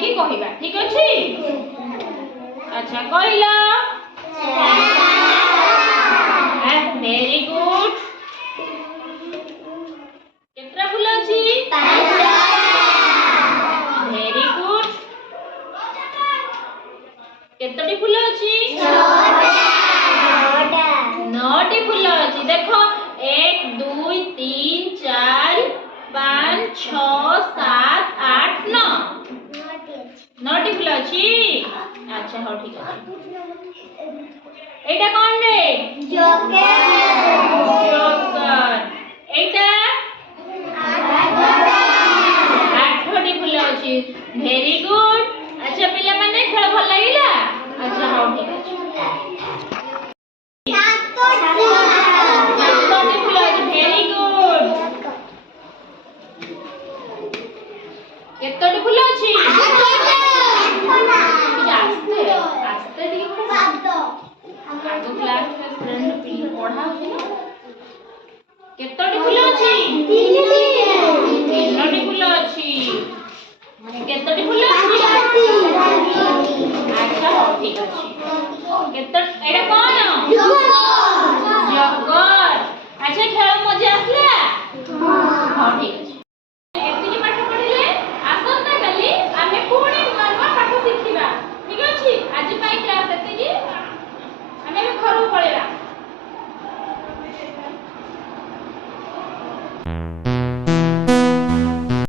कि कहिबा ठीक अछि। अच्छा कहला वेरी गुड। केतरा फूल अछि? 5टा। Very good. केतटी फूल अछि? 6टा। 9टी फूल अछि। देखो 1 2 3 4 5 6 7 8 9 9टी फूल अछि। अच्छा हो ठीक अछि। एटा कोन रे? जोकर। एटा 8टी फूल अछि। Very good. अच्छा पिला माने खेल भल लागिला। अच्छा हो ठीक अछि। 7टी फूल अछि। Very good. केतटी फूल अछि? 8टा। आस्ते आस्ते दी आगो क्लास में फ्रेंड पढ़ा होछि ना। केतटी फूल अछि? 3टी।